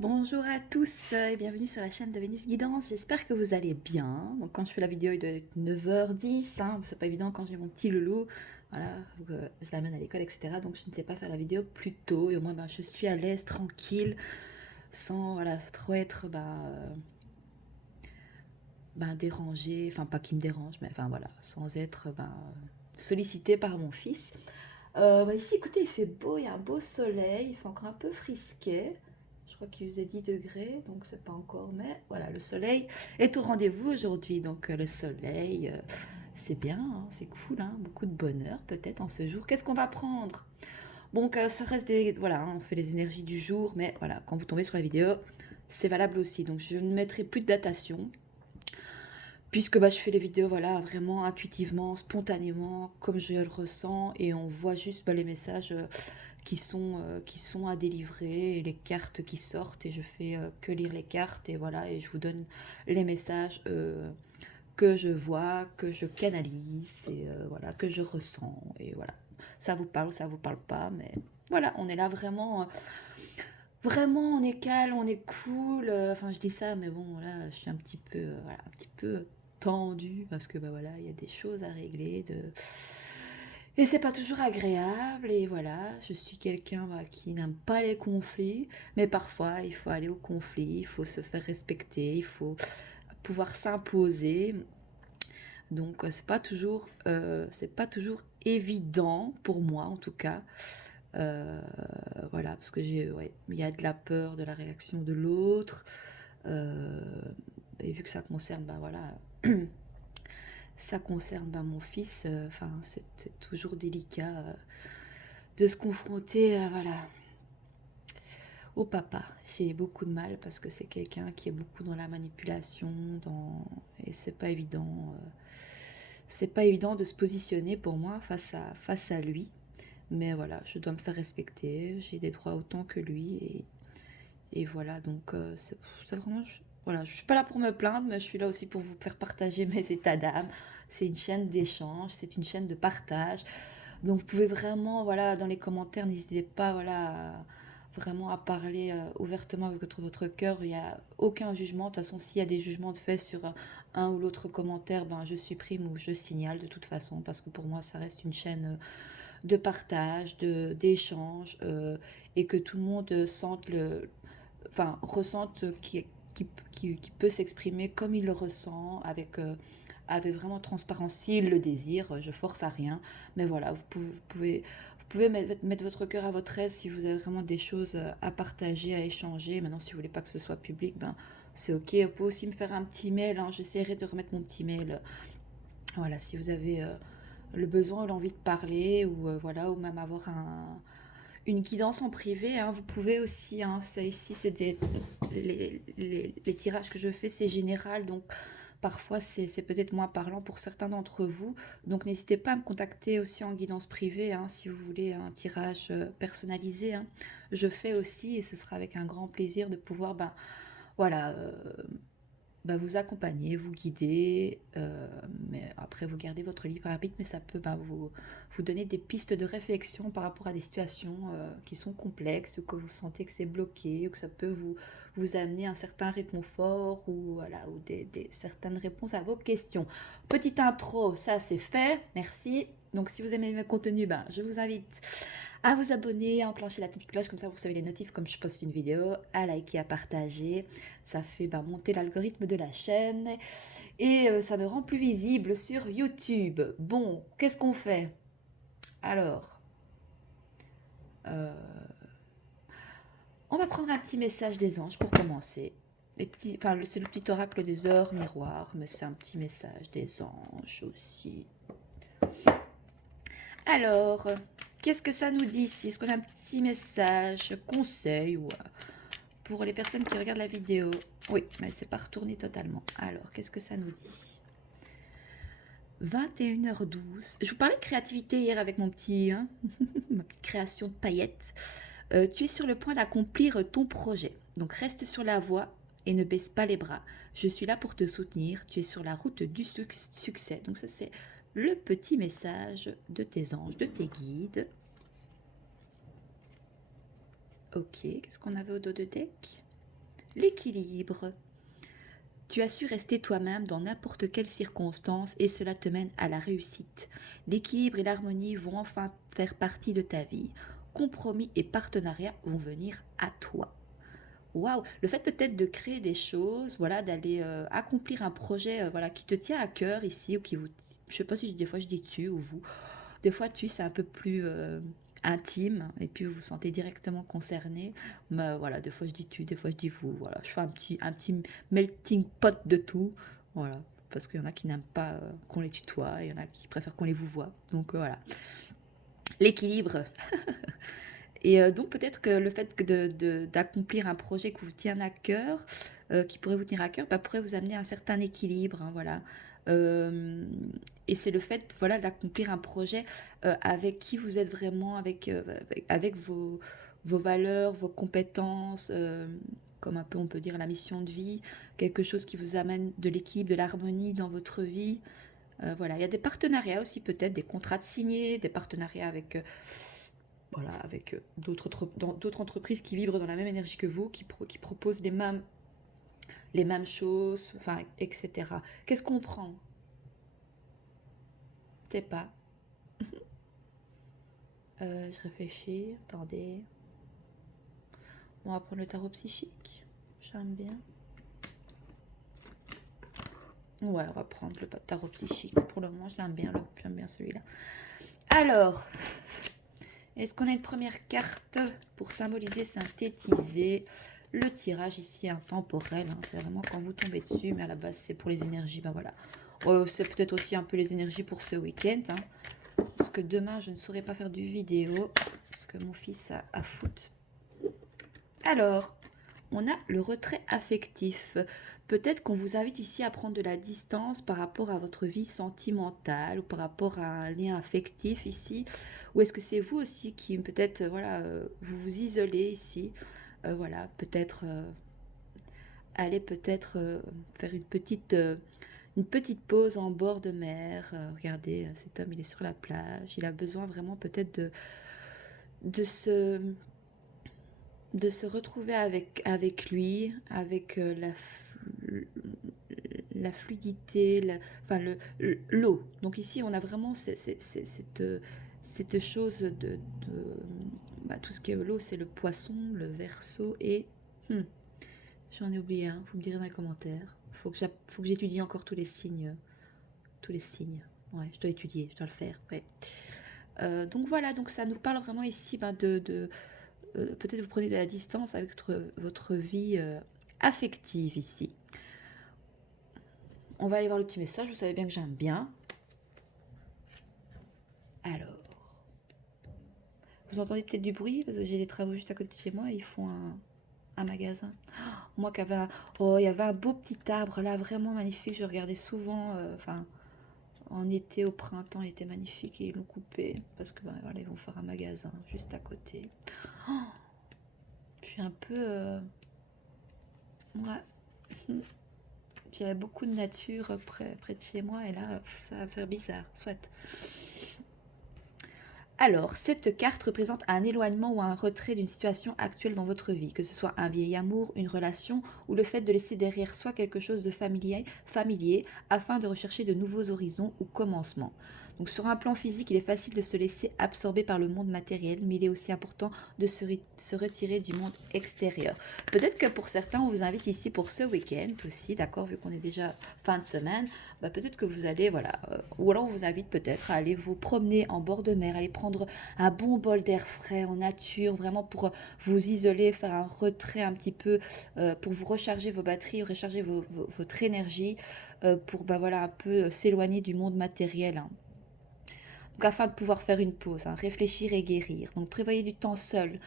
Bonjour à tous et bienvenue sur la chaîne de Vénus Guidance. J'espère que vous allez bien. Donc, quand je fais la vidéo, il doit être 9h10. C'est pas évident quand j'ai mon petit loulou. Voilà, faut que je l'amène à l'école, etc. Donc, je ne sais pas faire la vidéo plus tôt. Et au moins, je suis à l'aise, tranquille, sans voilà, trop être dérangée. Enfin, pas qu'il me dérange, mais enfin voilà, sans être sollicitée par mon fils. Ici, écoutez, il fait beau, il y a un beau soleil, il fait encore un peu frisquet. Je crois qu'il faisait 10 degrés, donc c'est pas encore, mais voilà, le soleil est au rendez-vous aujourd'hui. Donc le soleil, c'est bien, hein, c'est cool, hein, beaucoup de bonheur peut-être en ce jour. Qu'est-ce qu'on va prendre? Bon, ça reste des... Voilà, hein, on fait les énergies du jour, mais voilà, quand vous tombez sur la vidéo, c'est valable aussi. Donc je ne mettrai plus de datation, puisque je fais les vidéos voilà, vraiment intuitivement, spontanément, comme je le ressens, et on voit juste les messages qui sont à délivrer, et les cartes qui sortent, et je fais que lire les cartes, et voilà, et je vous donne les messages que je vois, que je canalise, et voilà, que je ressens, et voilà. Ça vous parle ou ça vous parle pas, mais voilà, on est là vraiment, vraiment, on est calme, on est cool. Enfin, je dis ça, mais bon, là, je suis un petit peu, voilà, un petit peu tendue parce que voilà, il y a des choses à régler. Et c'est pas toujours agréable. Et voilà, je suis quelqu'un qui n'aime pas les conflits, mais parfois il faut aller au conflit, il faut se faire respecter, il faut pouvoir s'imposer. Donc c'est pas toujours évident pour moi en tout cas. Euh, voilà, parce que ouais, il y a de la peur de la réaction de l'autre. Euh, et vu que ça concerne, voilà, ça concerne mon fils. Enfin, c'est toujours délicat de se confronter, voilà, au papa. J'ai beaucoup de mal parce que c'est quelqu'un qui est beaucoup dans la manipulation, et c'est pas évident de se positionner pour moi face à lui. Mais voilà, je dois me faire respecter, j'ai des droits autant que lui, et voilà, donc c'est vraiment... Voilà, je suis pas là pour me plaindre, mais je suis là aussi pour vous faire partager mes états d'âme. C'est une chaîne d'échange, c'est une chaîne de partage. Donc vous pouvez vraiment, voilà, dans les commentaires, n'hésitez pas, voilà, vraiment à parler ouvertement avec votre cœur. Il n'y a aucun jugement. De toute façon, s'il y a des jugements de fait sur un ou l'autre commentaire, je supprime ou je signale de toute façon, parce que pour moi, ça reste une chaîne de partage, d'échange, et que tout le monde sente ressente qui peut s'exprimer comme il le ressent, avec vraiment transparence s'il le désire. Je force à rien, mais voilà, vous pouvez mettre votre cœur à votre aise si vous avez vraiment des choses à partager, à échanger. Maintenant, si vous voulez pas que ce soit public, c'est ok. Vous pouvez aussi me faire un petit mail, hein. J'essaierai de remettre mon petit mail. Voilà, si vous avez le besoin ou l'envie de parler, ou voilà, ou même avoir une guidance en privé, hein, vous pouvez aussi, hein, ici c'est les tirages que je fais, c'est général, donc parfois c'est peut-être moins parlant pour certains d'entre vous, donc n'hésitez pas à me contacter aussi en guidance privée, hein, si vous voulez un tirage personnalisé, hein. Je fais aussi, et ce sera avec un grand plaisir de pouvoir voilà, vous accompagner, vous guider, mais après vous gardez votre libre arbitre, mais ça peut vous donner des pistes de réflexion par rapport à des situations qui sont complexes, ou que vous sentez que c'est bloqué, ou que ça peut vous amener un certain réconfort, ou, voilà, ou certaines réponses à vos questions. Petite intro, ça c'est fait, merci. Donc si vous aimez mes contenus, je vous invite à vous abonner, à enclencher la petite cloche, comme ça vous recevez les notifs comme je poste une vidéo, à liker, à partager. Ça fait monter l'algorithme de la chaîne, et ça me rend plus visible sur YouTube. Bon, qu'est-ce qu'on fait? Alors, euh, on va prendre un petit message des anges pour commencer. C'est le petit oracle des heures miroirs, mais c'est un petit message des anges aussi. Alors, qu'est-ce que ça nous dit ici? Est-ce qu'on a un petit message, conseil, ou pour les personnes qui regardent la vidéo? Oui, mais elle ne s'est pas retournée totalement. Alors, qu'est-ce que ça nous dit? 21h12. Je vous parlais de créativité hier avec mon petit, hein, ma petite création de paillettes. Tu es sur le point d'accomplir ton projet. Donc reste sur la voie et ne baisse pas les bras. Je suis là pour te soutenir. Tu es sur la route du succès. Donc ça, c'est le petit message de tes anges, de tes guides. Ok, qu'est-ce qu'on avait au dos de deck? L'équilibre. Tu as su rester toi-même dans n'importe quelle circonstance et cela te mène à la réussite. L'équilibre et l'harmonie vont enfin faire partie de ta vie. Compromis et partenariat vont venir à toi. Waouh, le fait peut-être de créer des choses, voilà, d'aller accomplir un projet, voilà, qui te tient à cœur ici ou qui vous, je sais pas si des fois je dis tu ou vous, des fois tu c'est un peu plus intime et puis vous vous sentez directement concerné, mais voilà, des fois je dis tu, des fois je dis vous, voilà, je fais un petit melting pot de tout, voilà, parce qu'il y en a qui n'aiment pas qu'on les tutoie, et il y en a qui préfèrent qu'on les vous voit, donc voilà, l'équilibre. Et donc peut-être que le fait d'accomplir un projet qui vous tient à cœur, qui pourrait vous tenir à cœur, bah, pourrait vous amener à un certain équilibre, hein, voilà. Euh, et c'est le fait, voilà, d'accomplir un projet avec qui vous êtes vraiment, avec vos valeurs, vos compétences, comme un peu on peut dire la mission de vie, quelque chose qui vous amène de l'équilibre, de l'harmonie dans votre vie. Voilà, il y a des partenariats aussi peut-être, des contrats de signés, des partenariats avec voilà, avec d'autres entreprises qui vibrent dans la même énergie que vous, qui proposent les mêmes choses, enfin, etc. Qu'est-ce qu'on prend? Je sais pas. Je réfléchis, attendez. On va prendre le tarot psychique. J'aime bien. Ouais, on va prendre le tarot psychique. Pour le moment, j'aime bien celui-là. Alors, est-ce qu'on a une première carte pour symboliser, synthétiser le tirage ici intemporel, hein, c'est vraiment quand vous tombez dessus, mais à la base c'est pour les énergies, ben voilà. C'est peut-être aussi un peu les énergies pour ce week-end, hein, parce que demain je ne saurais pas faire du vidéo, parce que mon fils a foot. Alors, on a le retrait affectif. Peut-être qu'on vous invite ici à prendre de la distance par rapport à votre vie sentimentale ou par rapport à un lien affectif ici. Ou est-ce que c'est vous aussi qui peut-être, voilà, vous vous isolez ici. Voilà, peut-être aller peut-être faire une petite pause en bord de mer. Regardez, cet homme, il est sur la plage. Il a besoin vraiment peut-être de se de se retrouver avec lui, avec la fluidité, enfin l'eau. Donc ici, on a vraiment cette chose bah, tout ce qui est l'eau, c'est le poisson, le verseau et... j'en ai oublié un, vous me direz dans les commentaires. Faut que j'étudie encore tous les signes. Tous les signes. Ouais, je dois étudier, je dois le faire. Ouais. Donc voilà, donc ça nous parle vraiment ici ben, peut-être vous prenez de la distance avec votre vie affective ici. On va aller voir le petit message, vous savez bien que j'aime bien. Alors, vous entendez peut-être du bruit parce que j'ai des travaux juste à côté de chez moi et ils font un magasin. Moi qui avait il y avait un beau petit arbre là, vraiment magnifique, je regardais souvent, enfin, en été, au printemps, il était magnifique et ils l'ont coupé parce que ben, voilà, ils vont faire un magasin juste à côté. Oh, je suis un peu... ouais. J'avais beaucoup de nature près de chez moi et là, ça va faire bizarre. Soit. Alors, cette carte représente un éloignement ou un retrait d'une situation actuelle dans votre vie, que ce soit un vieil amour, une relation ou le fait de laisser derrière soi quelque chose de familier afin de rechercher de nouveaux horizons ou commencements. Donc sur un plan physique, il est facile de se laisser absorber par le monde matériel, mais il est aussi important de se retirer du monde extérieur. Peut-être que pour certains, on vous invite ici pour ce week-end aussi, d'accord, vu qu'on est déjà fin de semaine, bah, peut-être que vous allez, voilà, ou alors on vous invite peut-être à aller vous promener en bord de mer, aller prendre un bon bol d'air frais en nature, vraiment pour vous isoler, faire un retrait un petit peu, pour vous recharger vos batteries, recharger votre énergie, pour bah, voilà, un peu s'éloigner du monde matériel, hein. Donc afin de pouvoir faire une pause, hein, réfléchir et guérir. Donc prévoyez du temps seul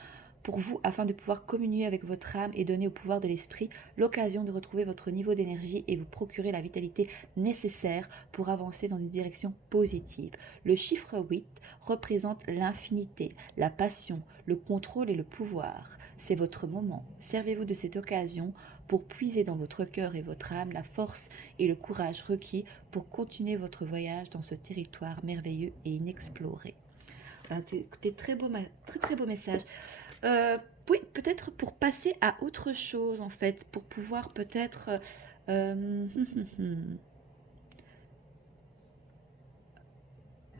pour vous afin de pouvoir communier avec votre âme et donner au pouvoir de l'esprit l'occasion de retrouver votre niveau d'énergie et vous procurer la vitalité nécessaire pour avancer dans une direction positive. Le chiffre 8 représente l'infinité, la passion, le contrôle et le pouvoir. C'est votre moment. Servez-vous de cette occasion pour puiser dans votre cœur et votre âme la force et le courage requis pour continuer votre voyage dans ce territoire merveilleux et inexploré. Écoutez, très très beau message. Oui, peut-être pour passer à autre chose, en fait, pour pouvoir peut-être... euh,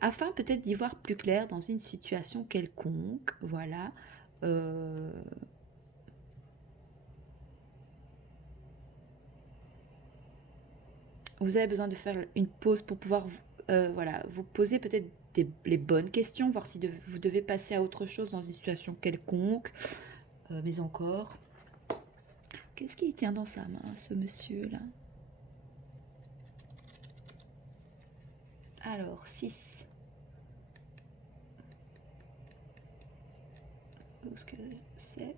afin peut-être d'y voir plus clair dans une situation quelconque, voilà. Euh, vous avez besoin de faire une pause pour pouvoir voilà, vous poser peut-être les bonnes questions, voir si vous devez passer à autre chose dans une situation quelconque. Mais encore, qu'est-ce qu'il tient dans sa main, ce monsieur-là? Alors, 6. Où est-ce que c'est?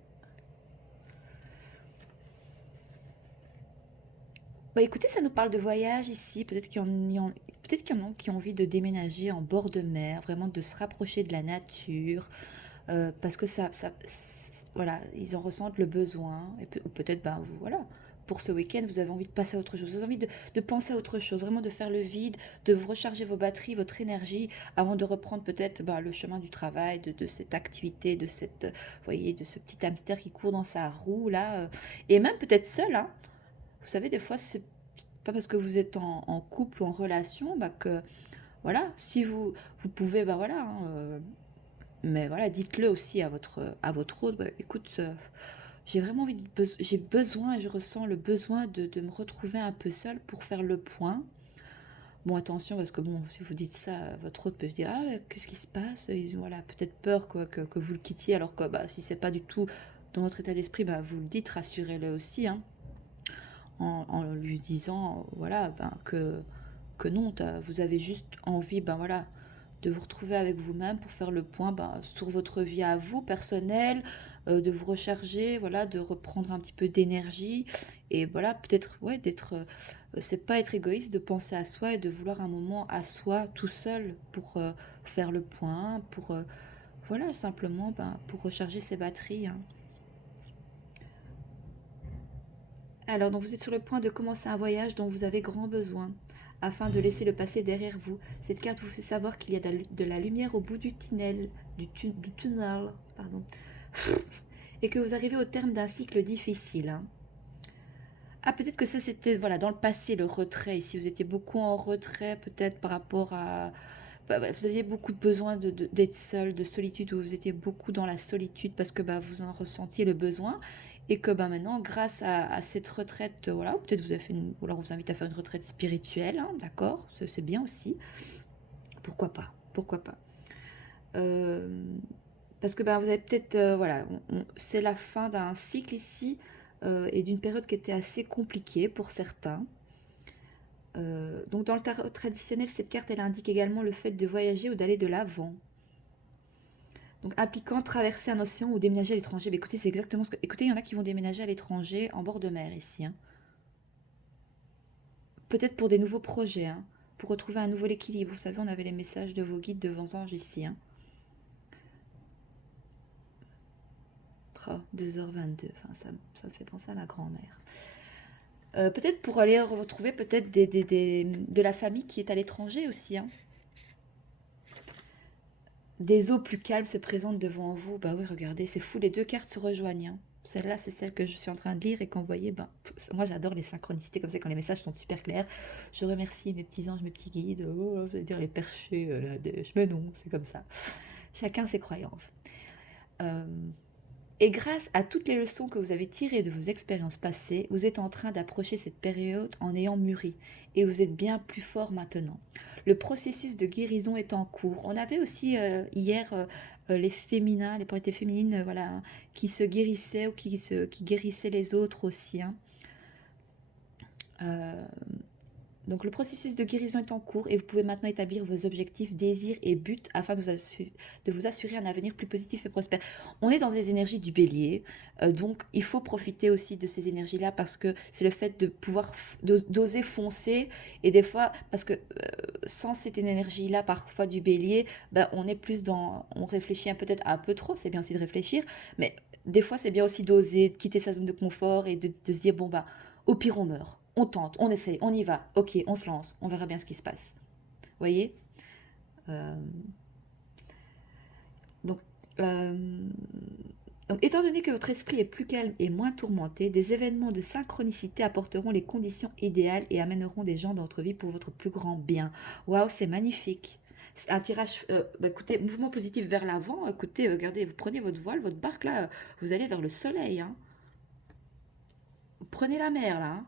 Bah écoutez, ça nous parle de voyage ici. Peut-être qu'il y en a qui ont envie de déménager en bord de mer, vraiment de se rapprocher de la nature, parce que voilà, ils en ressentent le besoin. Et ou peut-être, ben vous, voilà, pour ce week-end, vous avez envie de passer à autre chose. Vous avez envie de penser à autre chose, vraiment de faire le vide, de vous recharger vos batteries, votre énergie, avant de reprendre peut-être ben, le chemin du travail, de cette activité, vous voyez, de ce petit hamster qui court dans sa roue là, et même peut-être seul, hein. Vous savez, des fois, c'est pas parce que vous êtes en couple ou en relation bah, que, voilà, si vous pouvez, bah voilà, hein, mais voilà, dites-le aussi à votre autre, bah, écoute, j'ai vraiment j'ai besoin et je ressens le besoin de me retrouver un peu seule pour faire le point. Bon, attention, parce que bon, si vous dites ça, votre autre peut se dire, ah, qu'est-ce qui se passe? Ils ont, voilà, peut-être peur quoi, que vous le quittiez, alors que bah, si c'est pas du tout dans votre état d'esprit, bah, vous le dites, rassurez-le aussi, hein, en lui disant, voilà, ben, que non, vous avez juste envie, ben voilà, de vous retrouver avec vous-même pour faire le point ben, sur votre vie à vous, personnelle, de vous recharger, voilà, de reprendre un petit peu d'énergie. Et voilà, peut-être, ouais, c'est pas être égoïste de penser à soi et de vouloir un moment à soi tout seul pour faire le point, pour, voilà, simplement, ben, pour recharger ses batteries, hein. Alors, donc vous êtes sur le point de commencer un voyage dont vous avez grand besoin, afin de laisser le passé derrière vous. Cette carte vous fait savoir qu'il y a de la lumière au bout du tunnel, du tunnel, pardon, et que vous arrivez au terme d'un cycle difficile, hein. Ah, peut-être que ça c'était voilà dans le passé le retrait. Ici, vous étiez beaucoup en retrait, peut-être par rapport à bah, vous aviez beaucoup de besoin d'être seul, de solitude, ou vous étiez beaucoup dans la solitude parce que bah, vous en ressentiez le besoin, et que bah, maintenant, grâce à cette retraite, voilà, peut-être vous avez fait ou alors on vous invite à faire une retraite spirituelle, hein, d'accord, c'est bien aussi. Pourquoi pas? Pourquoi pas? Euh, Parce que bah, vous avez peut-être, voilà, c'est la fin d'un cycle ici, et d'une période qui était assez compliquée pour certains. Donc dans le tarot traditionnel, cette carte, elle indique également le fait de voyager ou d'aller de l'avant. Donc impliquant traverser un océan ou déménager à l'étranger. Mais écoutez, c'est exactement ce que... Écoutez, il y en a qui vont déménager à l'étranger en bord de mer ici, hein. Peut-être pour des nouveaux projets, hein, pour retrouver un nouvel équilibre. Vous savez, on avait les messages de vos guides, de vos anges ici, hein. Oh, 2h22, enfin, ça me fait penser à ma grand-mère. Peut-être pour aller retrouver peut-être de la famille qui est à l'étranger aussi, hein. Des eaux plus calmes se présentent devant vous. Bah oui, regardez, c'est fou, les deux cartes se rejoignent, hein. Celle-là, c'est celle que je suis en train de lire et qu'envoyer, ben, moi j'adore les synchronicités comme ça quand les messages sont super clairs. Je remercie mes petits anges, mes petits guides. Oh, vous allez dire les perchés, la dèche. Mais non, c'est comme ça. Chacun ses croyances. Euh, et grâce à toutes les leçons que vous avez tirées de vos expériences passées, vous êtes en train d'approcher cette période en ayant mûri. Et vous êtes bien plus fort maintenant. Le processus de guérison est en cours. On avait aussi hier les féminins, les polarités féminines, voilà, hein, qui se guérissaient ou qui guérissaient les autres aussi, hein. Euh, donc le processus de guérison est en cours et vous pouvez maintenant établir vos objectifs, désirs et buts afin de vous assurer un avenir plus positif et prospère. On est dans des énergies du bélier, donc il faut profiter aussi de ces énergies-là parce que c'est le fait de pouvoir d'oser foncer, et des fois, parce que sans cette énergie-là, parfois du bélier, ben, on est plus on réfléchit peut-être un peu trop, c'est bien aussi de réfléchir, mais des fois c'est bien aussi d'oser, de quitter sa zone de confort et de se dire, bon bah, au pire, on meurt. On tente, on essaye, on y va. Ok, on se lance. On verra bien ce qui se passe. Vous voyez. Euh, donc, euh, Donc, étant donné que votre esprit est plus calme et moins tourmenté, des événements de synchronicité apporteront les conditions idéales et amèneront des gens dans votre vie pour votre plus grand bien. Waouh, c'est magnifique. C'est un tirage, écoutez, mouvement positif vers l'avant. Écoutez, regardez, vous prenez votre voile, votre barque là, vous allez vers le soleil, hein. Prenez la mer là, hein.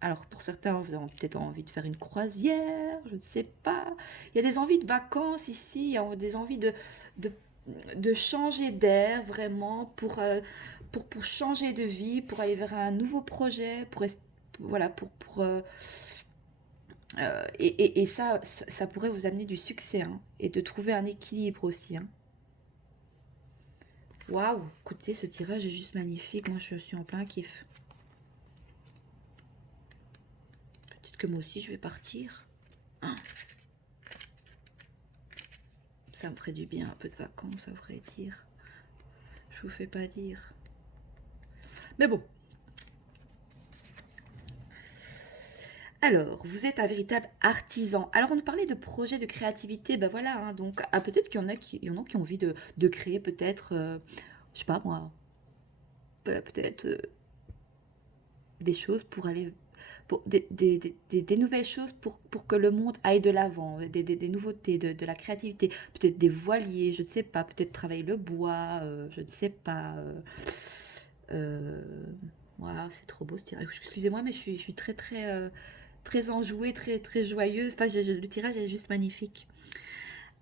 Alors pour certains, vous avez peut-être envie de faire une croisière, je ne sais pas. Il y a des envies de vacances ici, il y a des envies de, de changer d'air vraiment pour changer de vie, pour aller vers un nouveau projet, voilà, et ça pourrait vous amener du succès, hein, et de trouver un équilibre aussi, hein. Waouh, écoutez, ce tirage est juste magnifique, moi je suis en plein kiff. Peut-être que moi aussi je vais partir. Ah, ça me ferait du bien, un peu de vacances, à vrai dire. Je vous fais pas dire. Mais bon. Alors, vous êtes un véritable artisan. Alors, on nous parlait de projets de créativité. Ben voilà, hein, donc peut-être qu'il y en a il y en a qui ont envie de créer peut-être, je sais pas moi, peut-être des choses pour aller, pour des nouvelles choses pour que le monde aille de l'avant, des nouveautés, de la créativité. Peut-être des voiliers, je ne sais pas, peut-être travailler le bois, je ne sais pas. Euh, Waouh, c'est trop beau ce tirage. Excusez-moi, mais je suis très très très enjouée, très très joyeuse. Enfin, le tirage est juste magnifique.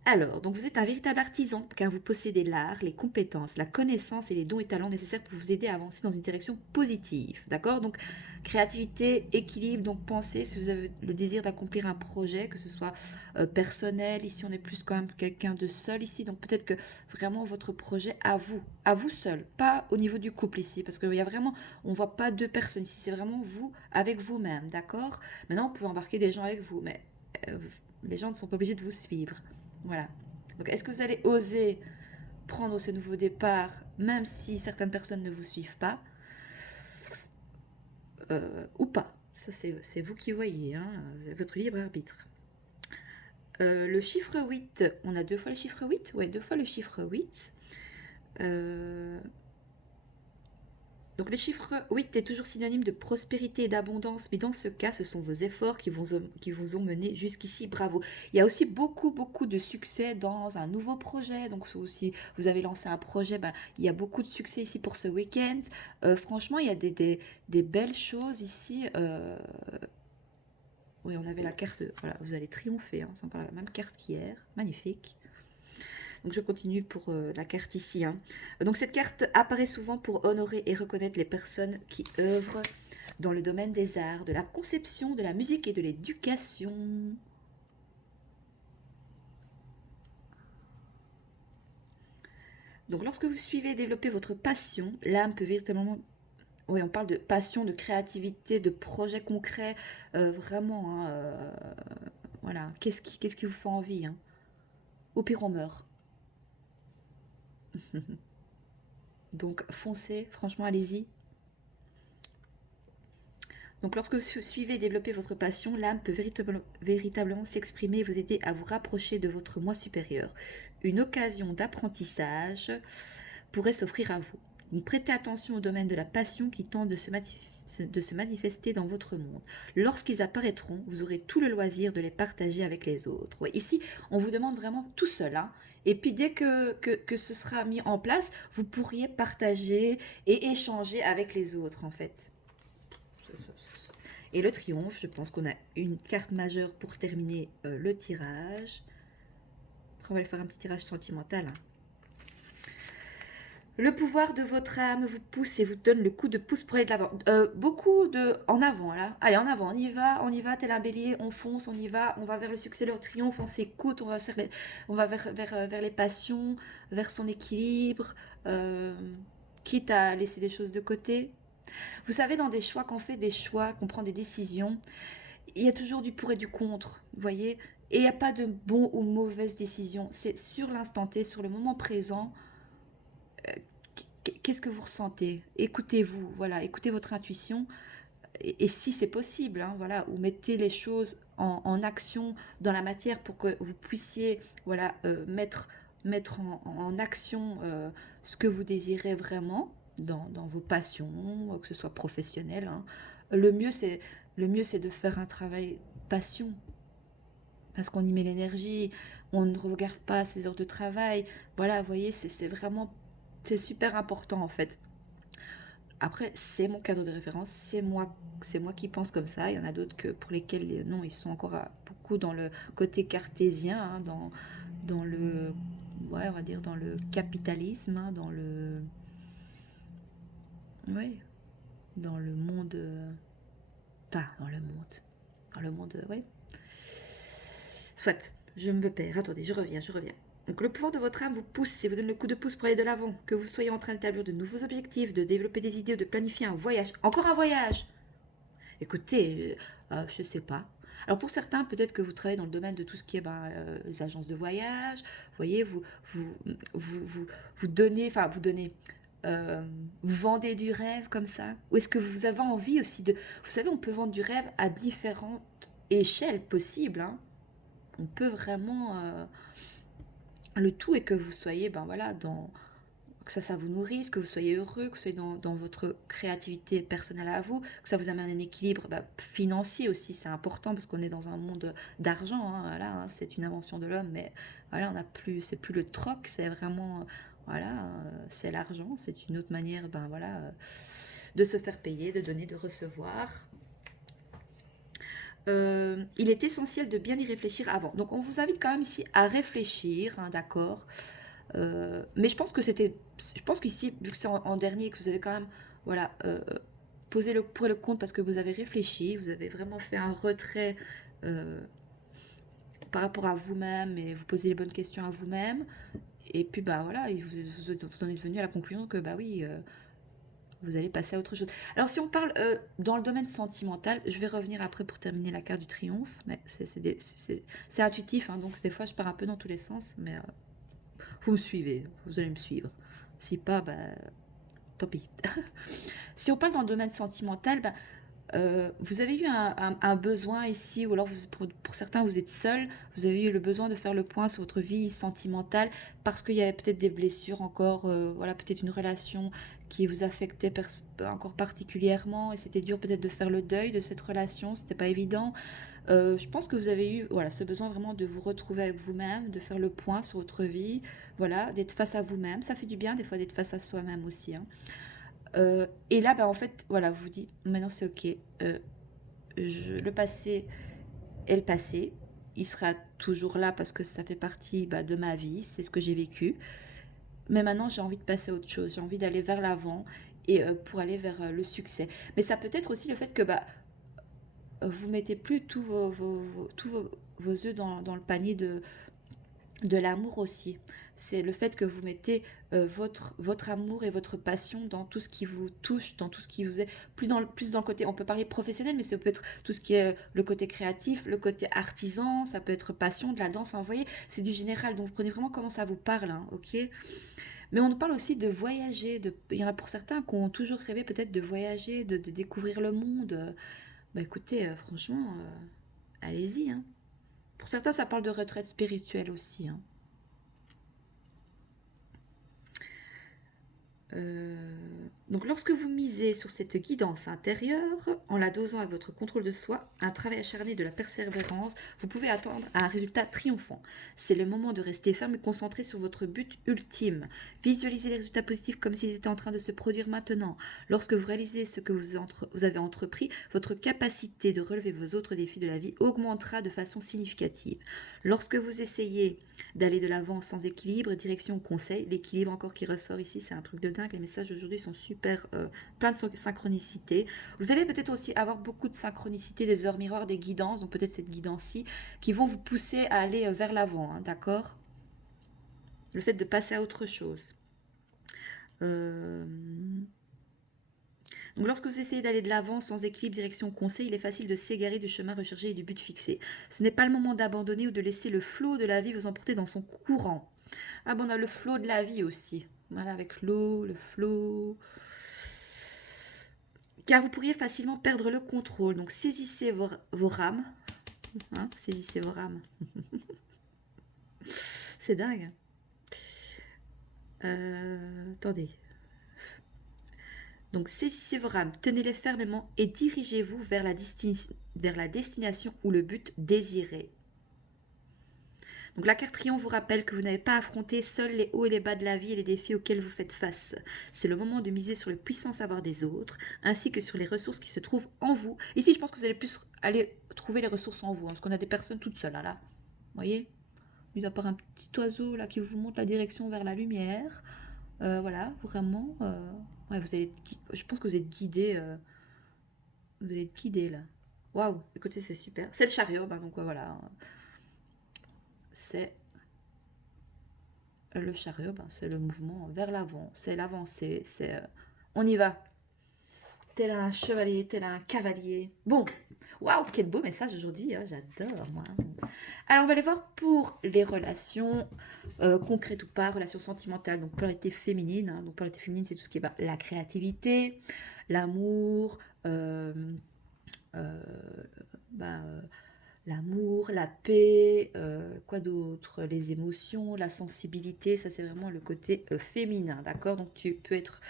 Alors, donc vous êtes un véritable artisan car vous possédez l'art, les compétences, la connaissance et les dons et talents nécessaires pour vous aider à avancer dans une direction positive. D'accord? Donc, créativité, équilibre, donc pensez si vous avez le désir d'accomplir un projet, que ce soit personnel. Ici, on est plus quand même quelqu'un de seul ici. Donc, peut-être que vraiment votre projet à vous seul, pas au niveau du couple ici, parce qu'il y a vraiment, on voit pas deux personnes ici, c'est vraiment vous avec vous-même. D'accord? Maintenant, vous pouvez embarquer des gens avec vous, mais euh, les gens ne sont pas obligés de vous suivre. Voilà. Donc, est-ce que vous allez oser prendre ce nouveau départ, même si certaines personnes ne vous suivent pas, ou pas? Ça, c'est vous qui voyez, hein, vous avez votre libre arbitre. Le chiffre 8, on a deux fois le chiffre 8. Ouais, deux fois le chiffre 8. Euh, Donc le chiffre 8 est toujours synonyme de prospérité et d'abondance, mais dans ce cas, ce sont vos efforts qui vous ont mené jusqu'ici. Bravo. Il y a aussi beaucoup, beaucoup de succès dans un nouveau projet. Donc si vous avez lancé un projet, ben, il y a beaucoup de succès ici pour ce week-end. Franchement, il y a des belles choses ici. Oui, on avait la carte, voilà, vous allez triompher, hein, c'est encore la même carte qu'hier. Magnifique. Donc je continue pour la carte ici, hein. Donc cette carte apparaît souvent pour honorer et reconnaître les personnes qui œuvrent dans le domaine des arts, de la conception, de la musique et de l'éducation. Donc lorsque vous suivez et développez votre passion, l'âme peut véritablement... Oui, on parle de passion, de créativité, de projets concrets, vraiment, hein, voilà, qu'est-ce qui vous fait envie, hein? Au pire, on meurt. Donc foncez, franchement, allez-y. Donc lorsque vous suivez et développez votre passion, l'âme peut véritablement s'exprimer et vous aider à vous rapprocher de votre moi supérieur. Une occasion d'apprentissage pourrait s'offrir à vous. Donc prêtez attention au domaine de la passion qui tente de se manifester dans votre monde. Lorsqu'ils apparaîtront, vous aurez tout le loisir de les partager avec les autres. Ouais, ici, on vous demande vraiment tout seul, hein. Et puis dès que ce sera mis en place, vous pourriez partager et échanger avec les autres en fait. Et le triomphe, je pense qu'on a une carte majeure pour terminer le tirage. Après, on va aller faire un petit tirage sentimental, hein. Le pouvoir de votre âme vous pousse et vous donne le coup de pouce pour aller de l'avant. Beaucoup de... En avant, là. Allez, en avant, on y va, tel un bélier, on fonce, on va vers le succès, le triomphe, on s'écoute, on va vers les passions, vers son équilibre, quitte à laisser des choses de côté. Vous savez, dans des choix, qu'on fait des choix, qu'on prend des décisions, il y a toujours du pour et du contre, vous voyez. Et il n'y a pas de bon ou mauvaise décision. C'est sur l'instant T, sur le moment présent. Qu'est-ce que vous ressentez? Écoutez-vous, voilà, écoutez votre intuition. Et si c'est possible, hein, voilà, ou mettez les choses en action dans la matière pour que vous puissiez, voilà, mettre mettre en action ce que vous désirez vraiment dans vos passions, que ce soit professionnel, hein. Le mieux, c'est de faire un travail passion, parce qu'on y met l'énergie, on ne regarde pas ses heures de travail. Voilà, vous voyez, c'est vraiment, c'est super important en fait. Après, c'est mon cadre de référence, c'est moi qui pense comme ça. Il y en a d'autres que pour lesquels non, ils sont encore beaucoup dans le côté cartésien, hein, dans le, ouais, on va dire dans le capitalisme, hein, ouais, dans le monde, dans le monde, ouais. Soit, je me perds. Attendez, je reviens. Donc le pouvoir de votre âme vous pousse et vous donne le coup de pouce pour aller de l'avant. Que vous soyez en train d'établir de nouveaux objectifs, de développer des idées ou de planifier un voyage. Encore un voyage. Écoutez, je sais pas. Alors pour certains, peut-être que vous travaillez dans le domaine de tout ce qui est les agences de voyage. Vous voyez, vous, vous donnez, enfin vous donnez, vous vendez du rêve comme ça. Ou est-ce que vous avez envie aussi de... Vous savez, on peut vendre du rêve à différentes échelles possibles, hein. On peut vraiment... le tout est que vous soyez, ben voilà, que ça vous nourrisse, que vous soyez heureux, que vous soyez dans votre créativité personnelle à vous, que ça vous amène un équilibre financier aussi, c'est important parce qu'on est dans un monde d'argent, hein, voilà, hein, c'est une invention de l'homme, mais voilà, c'est plus le troc, c'est vraiment, voilà, c'est l'argent, c'est une autre manière, ben voilà, de se faire payer, de donner, de recevoir. Il est essentiel de bien y réfléchir avant. Donc on vous invite quand même ici à réfléchir, hein, d'accord. Mais je pense qu'ici, vu que c'est en dernier, que vous avez quand même, voilà, posé le pour et le contre parce que vous avez réfléchi, vous avez vraiment fait un retrait euh, par rapport à vous-même et vous posez les bonnes questions à vous-même. Et puis bah voilà, vous en êtes venu à la conclusion que bah oui, vous allez passer à autre chose. Alors si on parle dans le domaine sentimental, je vais revenir après pour terminer la carte du triomphe, mais c'est intuitif, hein, donc des fois je pars un peu dans tous les sens, mais vous me suivez, vous allez me suivre. Si pas, bah, tant pis. Si on parle dans le domaine sentimental, bah, vous avez eu un besoin ici, ou alors pour certains vous êtes seul, vous avez eu le besoin de faire le point sur votre vie sentimentale parce qu'il y avait peut-être des blessures encore, voilà, peut-être une relation qui vous affectait encore particulièrement et c'était dur peut-être de faire le deuil de cette relation, c'était pas évident. Je pense que vous avez eu voilà, ce besoin vraiment de vous retrouver avec vous-même, de faire le point sur votre vie, voilà, d'être face à vous-même. Ça fait du bien des fois d'être face à soi-même aussi, hein. Et là, bah, en fait, voilà, vous vous dites, maintenant c'est ok, le passé est le passé, il sera toujours là parce que ça fait partie bah, de ma vie, c'est ce que j'ai vécu. Mais maintenant, j'ai envie de passer à autre chose, j'ai envie d'aller vers l'avant et pour aller vers le succès. Mais ça peut être aussi le fait que bah, vous mettez plus vos œufs dans le panier de l'amour aussi. C'est le fait que vous mettez votre amour et votre passion dans tout ce qui vous touche, dans tout ce qui vous est, plus dans le côté, on peut parler professionnel, mais ça peut être tout ce qui est le côté créatif, le côté artisan, ça peut être passion, de la danse, enfin vous voyez, c'est du général, donc vous prenez vraiment comment ça vous parle, hein, ok. Mais on nous parle aussi de voyager, il y en a pour certains qui ont toujours rêvé peut-être de voyager, de découvrir le monde. Bah écoutez, franchement, allez-y, hein. Pour certains, ça parle de retraite spirituelle aussi, hein. Donc lorsque vous misez sur cette guidance intérieure, en la dosant avec votre contrôle de soi, un travail acharné de la persévérance, vous pouvez attendre un résultat triomphant. C'est le moment de rester ferme et concentré sur votre but ultime. Visualisez les résultats positifs comme s'ils étaient en train de se produire maintenant. Lorsque vous réalisez ce que vous avez entrepris, votre capacité de relever vos autres défis de la vie augmentera de façon significative. Lorsque vous essayez d'aller de l'avant sans équilibre, direction conseil, l'équilibre encore qui ressort ici, c'est un truc de dingue, les messages d'aujourd'hui sont super, plein de synchronicité. Vous allez peut-être aussi avoir beaucoup de synchronicité, des heures miroirs, des guidances, donc peut-être cette guidance-ci, qui vont vous pousser à aller vers l'avant, hein, d'accord. Le fait de passer à autre chose. Donc lorsque vous essayez d'aller de l'avant sans équilibre, direction conseil, il est facile de s'égarer du chemin recherché et du but fixé. Ce n'est pas le moment d'abandonner ou de laisser le flot de la vie vous emporter dans son courant. Ah bon, on a le flot de la vie aussi. Voilà, avec l'eau, le flot. Car vous pourriez facilement perdre le contrôle. Donc saisissez vos rames. Hein, saisissez vos rames. C'est dingue. Attendez. Donc, saisissez vos rames, tenez-les fermement et dirigez-vous vers vers la destination ou le but désiré. Donc la carte triomphe vous rappelle que vous n'avez pas affronté seuls les hauts et les bas de la vie et les défis auxquels vous faites face. C'est le moment de miser sur le puissant savoir des autres, ainsi que sur les ressources qui se trouvent en vous. Ici, je pense que vous allez plus aller trouver les ressources en vous, hein, parce qu'on a des personnes toutes seules, là. Vous voyez, mis à part un petit oiseau là qui vous montre la direction vers la lumière. Voilà, vraiment. Ouais, je pense que vous êtes guidé. Vous allez être guidé là. Waouh, écoutez, c'est super. C'est le chariot, ben, donc voilà. C'est le chariot, ben, c'est le mouvement vers l'avant, c'est l'avancée, on y va. Tel un chevalier, tel un cavalier. Bon, waouh, quel beau message aujourd'hui, hein, j'adore moi. Alors on va aller voir pour les relations concrètes ou pas, relations sentimentales, donc polarité féminine. Hein, donc polarité féminine, c'est tout ce qui est la créativité, l'amour, euh, bah, l'amour, la paix, quoi d'autre, les émotions, la sensibilité, ça c'est vraiment le côté féminin, d'accord? Donc tu peux être...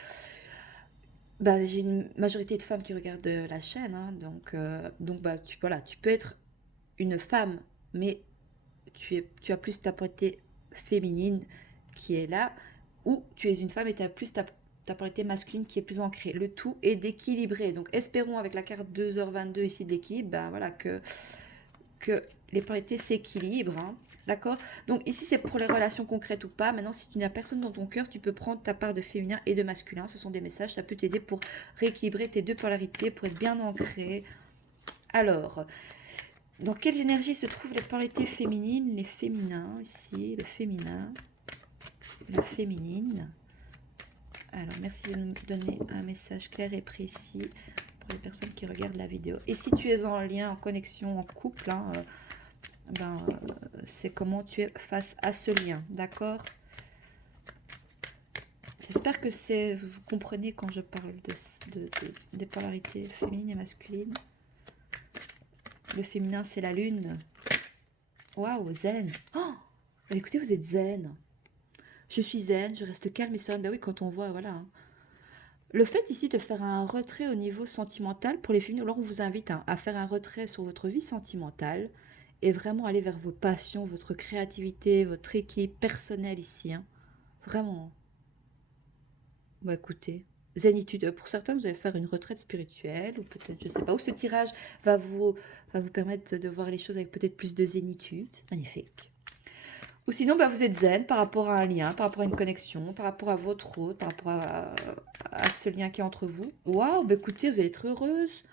Bah, j'ai une majorité de femmes qui regardent la chaîne, hein, donc bah, voilà, tu peux être une femme, mais tu as plus ta polarité féminine qui est là, ou tu es une femme et tu as plus ta polarité masculine qui est plus ancrée. Le tout est d'équilibrer. Donc espérons avec la carte 2h22 ici de l'équilibre, ben voilà, que les polarités s'équilibrent. Hein, d'accord? Donc ici, c'est pour les relations concrètes ou pas. Maintenant, si tu n'as personne dans ton cœur, tu peux prendre ta part de féminin et de masculin. Ce sont des messages, ça peut t'aider pour rééquilibrer tes deux polarités, pour être bien ancré. Alors, dans quelles énergies se trouvent les polarités féminines, les féminins, ici, le féminin, la féminine. Alors, merci de nous donner un message clair et précis pour les personnes qui regardent la vidéo. Et si tu es en lien, en connexion, en couple, hein, c'est comment tu es face à ce lien, d'accord? J'espère que vous comprenez quand je parle des polarités féminines et masculines. Le féminin, c'est la lune. Waouh, zen. Oh, écoutez, vous êtes zen. Je suis zen, je reste calme et sereine. Ben oui, quand on voit, voilà. Hein. Le fait ici de faire un retrait au niveau sentimental, pour les féminines, alors on vous invite à faire un retrait sur votre vie sentimentale et vraiment aller vers vos passions, votre créativité, votre équilibre personnel ici. Hein. Vraiment. Bah écoutez, zénitude. Pour certains, vous allez faire une retraite spirituelle ou peut-être, je ne sais pas, où ce tirage va vous permettre de voir les choses avec peut-être plus de zénitude. Magnifique. Ou sinon, bah, vous êtes zen par rapport à un lien, par rapport à une connexion, par rapport à votre autre, par rapport à ce lien qui est entre vous. Waouh, bah écoutez, vous allez être heureuse.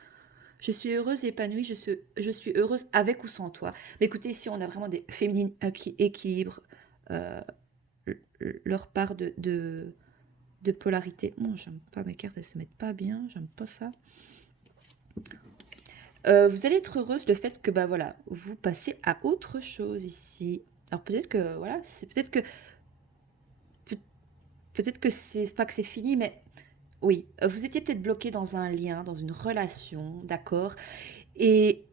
Je suis heureuse et épanouie, je suis heureuse avec ou sans toi. Mais écoutez, ici, on a vraiment des féminines qui équilibrent euh, leur part de polarité. Bon, j'aime pas mes cartes, elles se mettent pas bien, j'aime pas ça. Vous allez être heureuse le fait que, bah voilà, vous passez à autre chose ici. Alors peut-être que, voilà, c'est peut-être que c'est pas que c'est fini, mais oui, vous étiez peut-être bloqué dans un lien, dans une relation, d'accord? Et,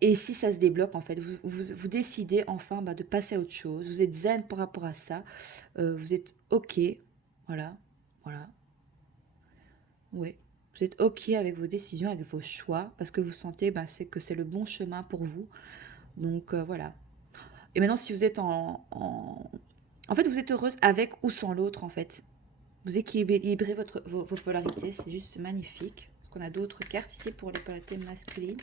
et si ça se débloque, en fait, vous décidez enfin bah, de passer à autre chose. Vous êtes zen par rapport à ça. Vous êtes OK. Voilà. Voilà. Oui. Vous êtes OK avec vos décisions, avec vos choix, parce que vous sentez bah, c'est que c'est le bon chemin pour vous. Donc voilà. Et maintenant, si vous êtes en fait, vous êtes heureuse avec ou sans l'autre, en fait. Vous équilibrez vos polarités, c'est juste magnifique. Parce qu'on a d'autres cartes ici pour les polarités masculines.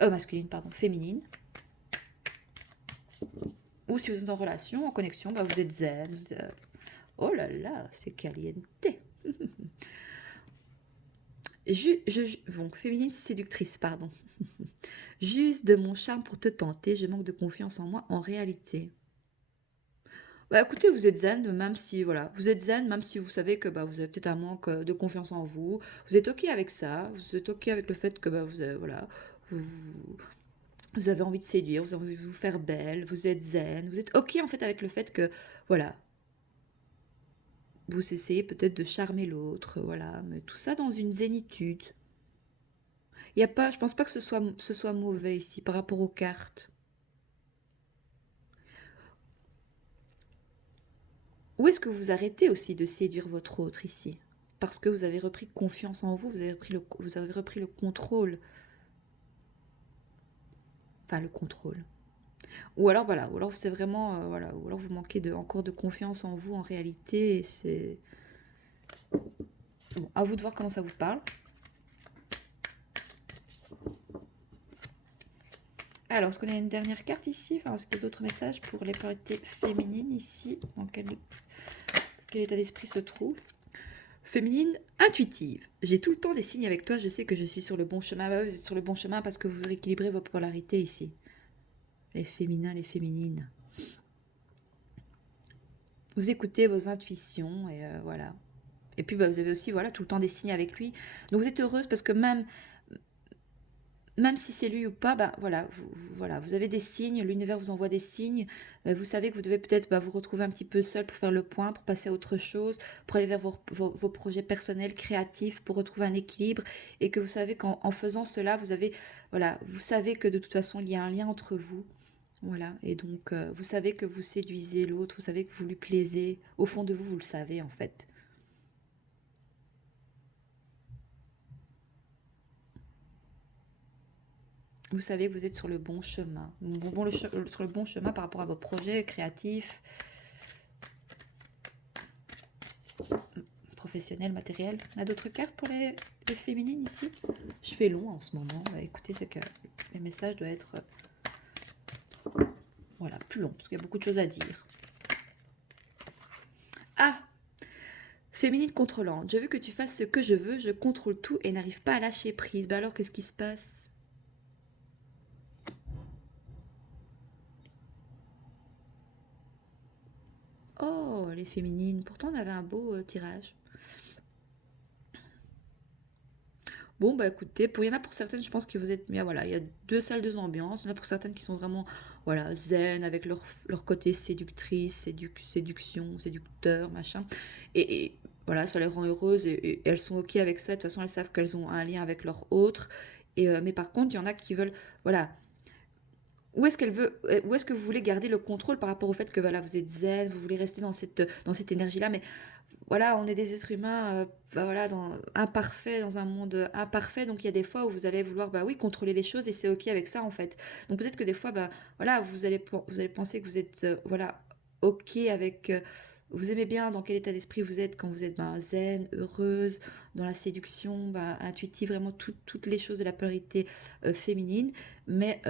Masculines, pardon, féminines. Ou si vous êtes en relation, en connexion, bah vous êtes zen. Oh là là, c'est caliente. Donc, féminine séductrice, pardon. J'use de mon charme pour te tenter, je manque de confiance en moi en réalité. Bah écoutez, vous êtes zen, même si, voilà, vous êtes zen, même si vous savez que bah, vous avez peut-être un manque de confiance en vous. Vous êtes OK avec ça, vous êtes OK avec le fait que bah, voilà, vous avez envie de séduire, vous avez envie de vous faire belle, vous êtes zen, vous êtes OK en fait avec le fait que, voilà, vous essayez peut-être de charmer l'autre, voilà, mais tout ça dans une zénitude. Il y a pas, je pense pas que ce soit mauvais ici par rapport aux cartes. Où est-ce que vous arrêtez aussi de séduire votre autre ici? Parce que vous avez repris confiance en vous, vous avez repris le contrôle. Enfin, le contrôle. Ou alors, voilà, ou alors c'est vraiment, voilà, ou alors vous manquez encore de confiance en vous en réalité, et c'est... Bon, à vous de voir comment ça vous parle. Alors, est-ce qu'on a une dernière carte ici? Enfin, est-ce qu'il y a d'autres messages pour les polarités féminines ici? Dans quel état d'esprit se trouve? Féminine intuitive. J'ai tout le temps des signes avec toi, je sais que je suis sur le bon chemin. Bah, vous êtes sur le bon chemin parce que vous rééquilibrez vos polarités ici. Les féminins, les féminines. Vous écoutez vos intuitions et voilà. Et puis bah, vous avez aussi voilà, tout le temps des signes avec lui. Donc vous êtes heureuse parce que même si c'est lui ou pas, bah, voilà, vous avez des signes, l'univers vous envoie des signes. Vous savez que vous devez peut-être vous retrouver un petit peu seul pour faire le point, pour passer à autre chose, pour aller vers vos projets personnels, créatifs, pour retrouver un équilibre. Et que vous savez qu'en faisant cela, vous savez que de toute façon, il y a un lien entre vous. Voilà, et donc vous savez que vous séduisez l'autre, vous savez que vous lui plaisez. Au fond de vous, vous le savez en fait. Vous savez que vous êtes sur le bon chemin. Sur le bon chemin par rapport à vos projets créatifs, professionnels, matériels. On a d'autres cartes pour les féminines ici? Je fais long en ce moment. Écoutez, c'est que les messages doivent être voilà, plus longs, parce qu'il y a beaucoup de choses à dire. Ah! Féminine contrôlante. Je veux que tu fasses ce que je veux, je contrôle tout et n'arrive pas à lâcher prise. Bah alors, qu'est-ce qui se passe? Oh, les féminines. Pourtant, on avait un beau tirage. Bon, bah écoutez, il y en a pour certaines, je pense que vous êtes bien, voilà, il y a deux salles, deux ambiances. Il y en a pour certaines qui sont vraiment, voilà, zen, avec leur côté séductrice, séduction, séducteur, machin. Voilà, ça les rend heureuses et elles sont OK avec ça. De toute façon, elles savent qu'elles ont un lien avec leur autre. Mais par contre, il y en a qui veulent, voilà, où est-ce que vous voulez garder le contrôle par rapport au fait que voilà, vous êtes zen, vous voulez rester dans cette énergie-là, mais voilà, on est des êtres humains voilà, imparfaits, dans un monde imparfait. Donc il y a des fois où vous allez vouloir bah oui, contrôler les choses et c'est OK avec ça en fait. Donc peut-être que des fois, bah, voilà, vous allez penser que vous êtes voilà, OK avec... vous aimez bien dans quel état d'esprit vous êtes quand vous êtes bah, zen, heureuse, dans la séduction, bah, intuitive, vraiment toutes les choses de la polarité féminine. Mais,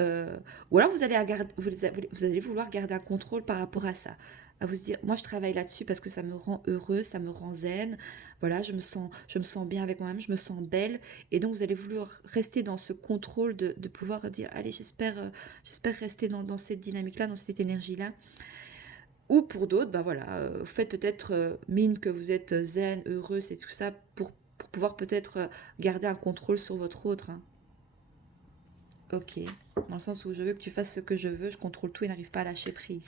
ou alors vous allez vouloir garder un contrôle par rapport à ça, à vous dire, moi je travaille là-dessus parce que ça me rend heureuse, ça me rend zen, voilà, je me sens bien avec moi-même, je me sens belle, et donc vous allez vouloir rester dans ce contrôle de pouvoir dire, allez, j'espère rester dans cette dynamique-là, dans cette énergie-là. Ou pour d'autres, bah voilà, vous faites peut-être mine que vous êtes zen, heureuse et tout ça, pour pouvoir peut-être garder un contrôle sur votre autre, hein. Ok, dans le sens où je veux que tu fasses ce que je veux, je contrôle tout et n'arrive pas à lâcher prise.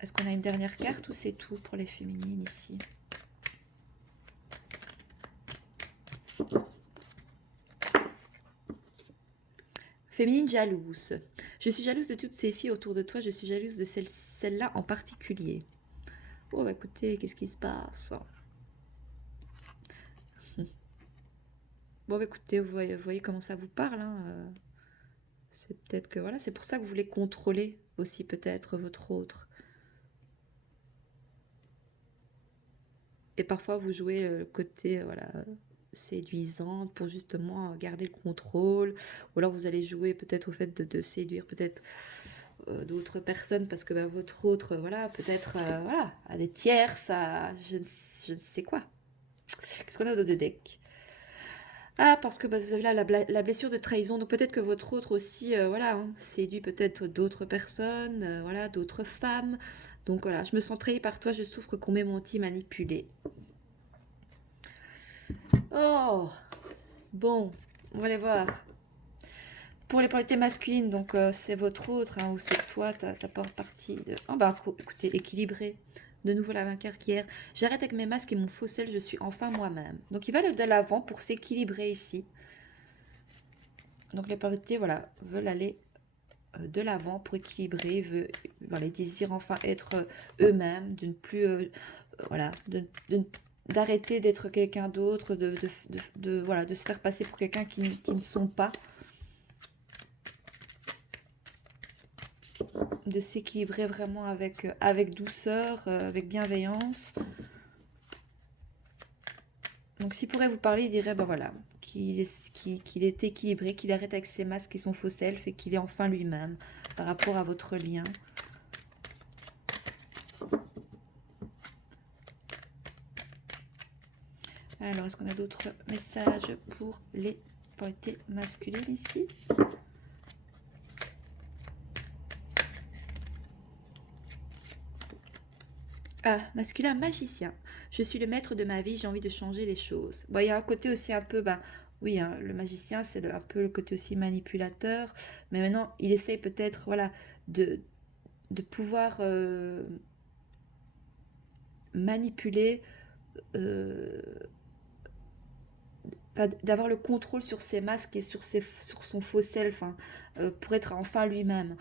Est-ce qu'on a une dernière carte ou c'est tout pour les féminines ici? Féminine jalouse. Je suis jalouse de toutes ces filles autour de toi, je suis jalouse de celle-là en particulier. Oh, bah écoutez, qu'est-ce qui se passe? Bon, bah écoutez, vous voyez comment ça vous parle, hein, c'est peut-être que voilà, c'est pour ça que vous voulez contrôler aussi peut-être votre autre. Et parfois vous jouez le côté voilà, séduisante pour justement garder le contrôle. Ou alors vous allez jouer peut-être au fait de séduire peut-être d'autres personnes parce que bah, votre autre, voilà, peut-être voilà, à des tierces, à je ne sais quoi. Qu'est-ce qu'on a au dos de deck? Ah, parce que bah, vous avez là la blessure de trahison, donc peut-être que votre autre aussi, voilà, hein, séduit peut-être d'autres personnes, voilà, d'autres femmes. Donc voilà, je me sens trahie par toi, je souffre qu'on m'ait menti, manipulé. Oh, bon, on va aller voir. Pour les polarités masculines, donc c'est votre autre, hein, ou c'est toi, ta partie de... Oh bah écoutez, équilibré. De nouveau la vainqueur qui erre. J'arrête avec mes masques et mon faux sel, je suis enfin moi-même. Donc il va aller de l'avant pour s'équilibrer ici. Donc les polarités, voilà, veulent aller de l'avant pour équilibrer. Voilà, ils désirent enfin être eux-mêmes, de ne plus, voilà, d'arrêter d'être quelqu'un d'autre, voilà, de se faire passer pour quelqu'un qui ne sont pas, de s'équilibrer vraiment avec douceur, avec bienveillance. Donc s'il pourrait vous parler, il dirait, ben voilà, qu'il est équilibré, qu'il arrête avec ses masques et son faux self et qu'il est enfin lui-même par rapport à votre lien. Alors, est-ce qu'on a d'autres messages pour les polarités masculines ici? Ah, masculin, magicien. Je suis le maître de ma vie, j'ai envie de changer les choses. Bon, il y a un côté aussi un peu, ben, oui, hein, le magicien, c'est un peu le côté aussi manipulateur. Mais maintenant, il essaye peut-être, voilà, de pouvoir manipuler, euh, d'avoir le contrôle sur ses masques et sur son faux self, hein, pour être enfin lui-même.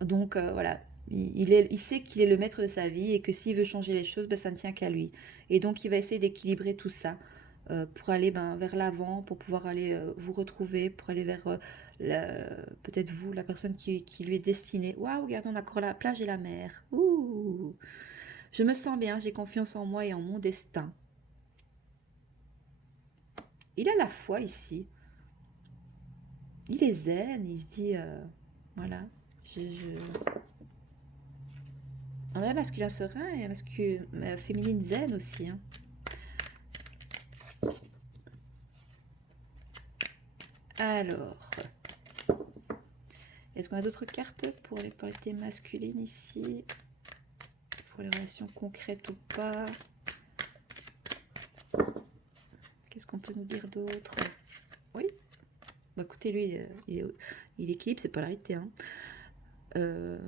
Donc voilà, il sait qu'il est le maître de sa vie et que s'il veut changer les choses, ben, ça ne tient qu'à lui. Et donc il va essayer d'équilibrer tout ça pour aller vers l'avant, pour pouvoir aller vous retrouver, pour aller vers peut-être vous, la personne qui lui est destinée. Waouh, regarde, on a encore la plage et la mer. Ouh, je me sens bien, j'ai confiance en moi et en mon destin. Il a la foi ici. Il est zen, il se dit, voilà, on a un masculin serein et un masculin féminine zen aussi. Hein. Alors, est-ce qu'on a d'autres cartes pour les polarités masculines ici? Pour les relations concrètes ou pas? Qu'est-ce qu'on peut nous dire d'autre? Oui. Bah écoutez, lui, il équilibre ses polarités. Hein.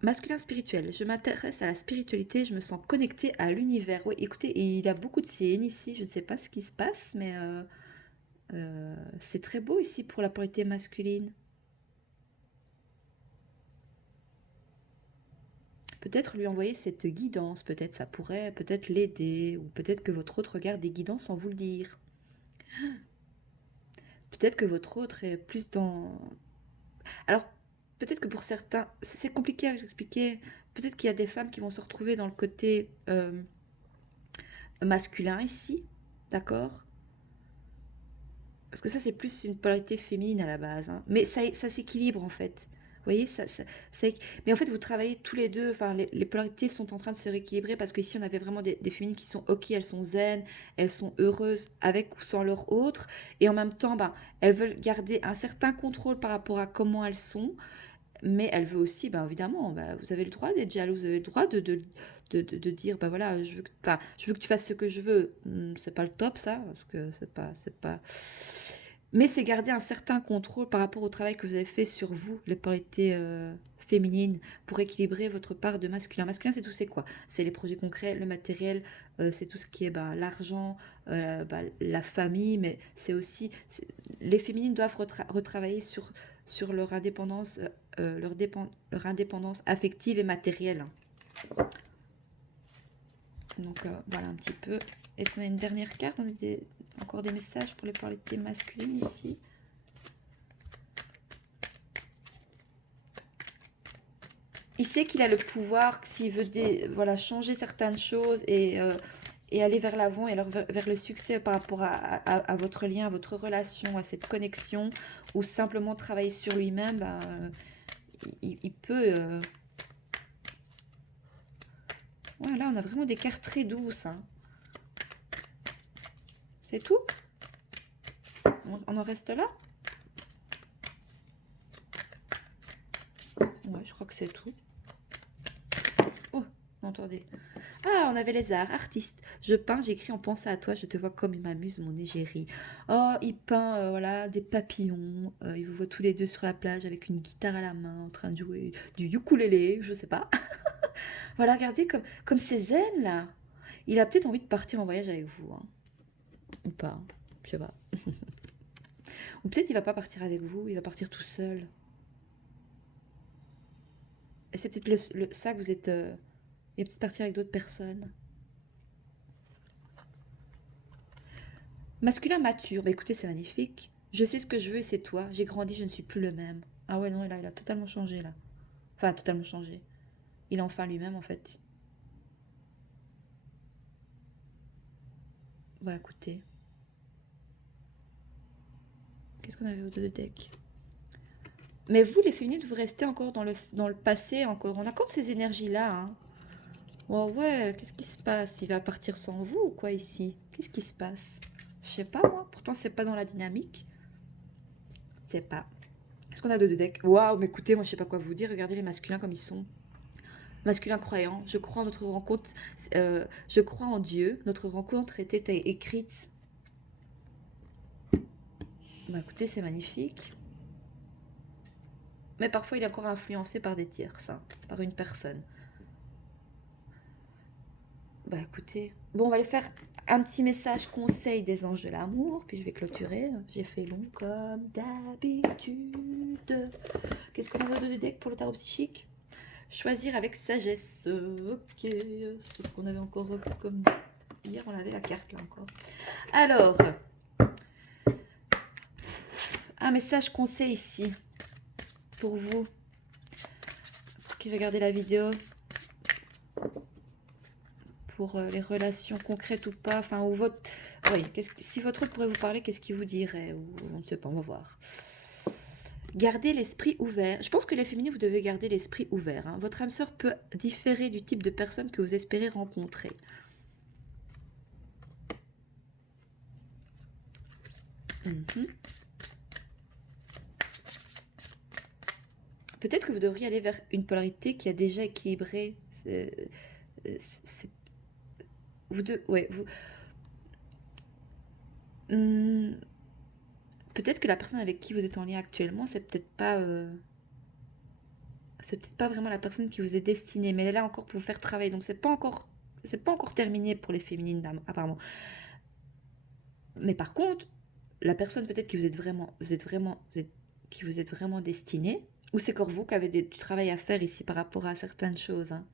Masculin spirituel. Je m'intéresse à la spiritualité, je me sens connectée à l'univers. Oui, écoutez, il a beaucoup de signes ici. Je ne sais pas ce qui se passe, mais c'est très beau ici pour la polarité masculine. Peut-être lui envoyer cette guidance, peut-être ça pourrait peut-être l'aider, ou peut-être que votre autre regarde des guidances sans vous le dire. Peut-être que votre autre est plus dans... Alors, peut-être que pour certains, c'est compliqué à vous expliquer, peut-être qu'il y a des femmes qui vont se retrouver dans le côté masculin ici, d'accord? Parce que ça, c'est plus une polarité féminine à la base. Hein. Mais ça s'équilibre en fait. Vous voyez, mais en fait, vous travaillez tous les deux. Enfin, les polarités sont en train de se rééquilibrer parce qu'ici, on avait vraiment des féminines qui sont OK, elles sont zen, elles sont heureuses avec ou sans leur autre. Et en même temps, ben, elles veulent garder un certain contrôle par rapport à comment elles sont. Mais elle veut aussi, ben évidemment, ben, vous avez le droit d'être jalouse, vous avez le droit de dire, ben voilà, je veux que tu fasses ce que je veux. C'est pas le top, ça, parce que c'est pas... Mais c'est garder un certain contrôle par rapport au travail que vous avez fait sur vous, les polarités féminines, pour équilibrer votre part de masculin. Masculin, c'est tout, c'est quoi? C'est les projets concrets, le matériel, c'est tout ce qui est ben, l'argent, la famille, mais c'est aussi... Les féminines doivent retravailler sur leur indépendance, leur indépendance affective et matérielle. Donc voilà un petit peu. Est-ce qu'on a une dernière carte? On a encore des messages pour les polarités masculines ici. Il sait qu'il a le pouvoir, s'il veut voilà, changer certaines choses et aller vers l'avant et alors vers le succès par rapport à votre lien, à votre relation, à cette connexion, ou simplement travailler sur lui-même, ben, il peut... Ouais, là, on a vraiment des cartes très douces. Hein. C'est tout? On en reste là? Ouais, je crois que c'est tout. Oh, entendez. Ah, on avait les arts, artistes. Je peins, j'écris en pensant à toi, je te vois comme il m'amuse, mon égérie. Oh, il peint, voilà, des papillons. Il vous voit tous les deux sur la plage avec une guitare à la main, en train de jouer du ukulélé, je sais pas. Voilà, regardez comme c'est zen, là. Il a peut-être envie de partir en voyage avec vous, hein. Ou pas, je sais pas. Ou peut-être il va pas partir avec vous, il va partir tout seul. c'est peut-être ça que vous êtes... il va peut-être partir avec d'autres personnes. Masculin mature. Bah écoutez, c'est magnifique. Je sais ce que je veux et c'est toi. J'ai grandi, je ne suis plus le même. Ah ouais, non, il a totalement changé là. Enfin, totalement changé. Il est enfin lui-même en fait. Bah écoutez. Qu'est-ce qu'on avait au dos de deck? Mais vous, les féminines, vous restez encore dans le passé, encore. On accorde ces énergies-là, hein. Oh ouais, qu'est-ce qui se passe? Il va partir sans vous ou quoi ici? Qu'est-ce qui se passe? Je sais pas, moi. Pourtant, c'est pas dans la dynamique. C'est pas. Qu'est-ce qu'on a de deck? Waouh, mais écoutez, moi, je sais pas quoi vous dire. Regardez les masculins comme ils sont. Masculin croyant. Je crois en notre rencontre. Je crois en Dieu. Notre rencontre était écrite. Bah écoutez, c'est magnifique. Mais parfois, il est encore influencé par des tiers, ça. Par une personne. Bah écoutez, bon, on va aller faire un petit message conseil des anges de l'amour, puis je vais clôturer. J'ai fait long comme d'habitude. Qu'est-ce qu'on a de deck pour le tarot psychique? Choisir avec sagesse. Ok, c'est ce qu'on avait encore comme hier, on avait la carte là encore. Alors, un message conseil ici pour vous, pour qui regardez la vidéo. Pour les relations concrètes ou pas, enfin, ou votre... Oui, si votre autre pourrait vous parler, qu'est-ce qu'il vous dirait? Ou on ne sait pas, on va voir. Gardez l'esprit ouvert. Je pense que les féminines, vous devez garder l'esprit ouvert. Hein. Votre âme sœur peut différer du type de personne que vous espérez rencontrer. Peut-être que vous devriez aller vers une polarité qui a déjà équilibré. Vous deux, ouais, vous... peut-être que la personne avec qui vous êtes en lien actuellement, c'est peut-être pas vraiment la personne qui vous est destinée, mais elle est là encore pour vous faire travailler. Donc c'est pas encore terminé pour les féminines apparemment. Mais par contre, la personne peut-être qui vous êtes vraiment destiné, ou c'est encore vous qui avez du travail à faire ici par rapport à certaines choses. Hein.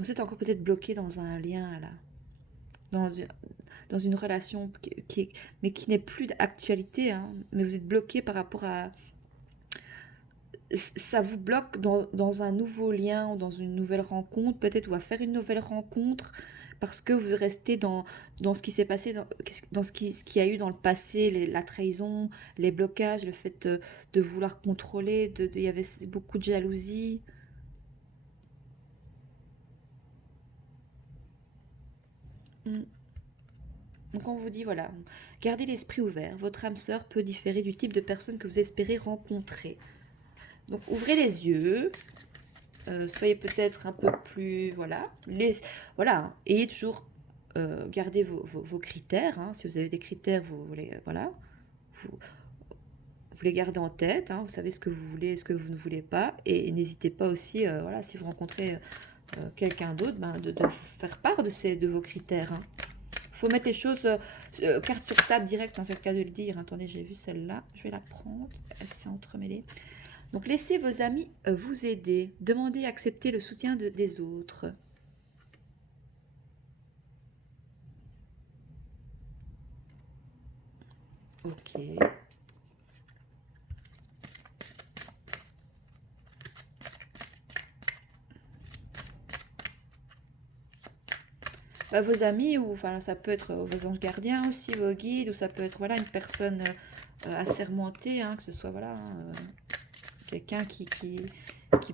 Vous êtes encore peut-être bloqué dans un lien là, dans une relation mais qui n'est plus d'actualité, hein, mais vous êtes bloqué par rapport à... Ça vous bloque dans un nouveau lien ou dans une nouvelle rencontre, peut-être, ou à faire une nouvelle rencontre, parce que vous restez dans ce qui s'est passé, dans ce qui a eu dans le passé, la trahison, les blocages, le fait de vouloir contrôler, il y avait beaucoup de jalousie. Mm. Donc on vous dit, voilà, gardez l'esprit ouvert, votre âme sœur peut différer du type de personne que vous espérez rencontrer. Donc ouvrez les yeux, soyez peut-être un peu plus... Voilà, voilà, ayez toujours... gardez vos critères, hein. Si vous avez des critères, vous les, voilà, vous les gardez en tête, hein. Vous savez ce que vous voulez, ce que vous ne voulez pas, et n'hésitez pas aussi, voilà, si vous rencontrez quelqu'un d'autre, ben, de vous faire part de vos critères. Hein. Faut mettre les choses carte sur table direct, hein, c'est le cas de le dire. Attendez, j'ai vu celle-là, je vais la prendre, elle s'est entremêlée. Donc laissez vos amis vous aider, demandez et acceptez le soutien des autres. Ok. Bah, vos amis, ou enfin ça peut être vos anges gardiens aussi, vos guides, ou ça peut être voilà une personne assermentée, hein, que ce soit voilà quelqu'un qui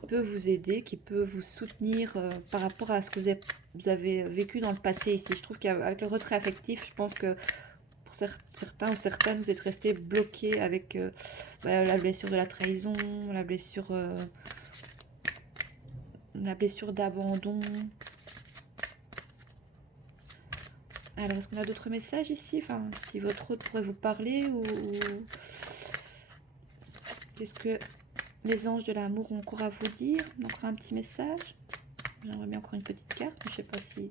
peut vous aider, qui peut vous soutenir par rapport à ce que vous avez vécu dans le passé ici. Je trouve qu'avec le retrait affectif, je pense que pour certains ou certaines, vous êtes restés bloqués avec la blessure de la trahison, la blessure d'abandon. Alors, est-ce qu'on a d'autres messages ici? Enfin, si votre hôte pourrait vous parler ou... Qu'est-ce que les anges de l'amour ont encore à vous dire? Encore un petit message? J'aimerais bien encore une petite carte, mais je sais pas si...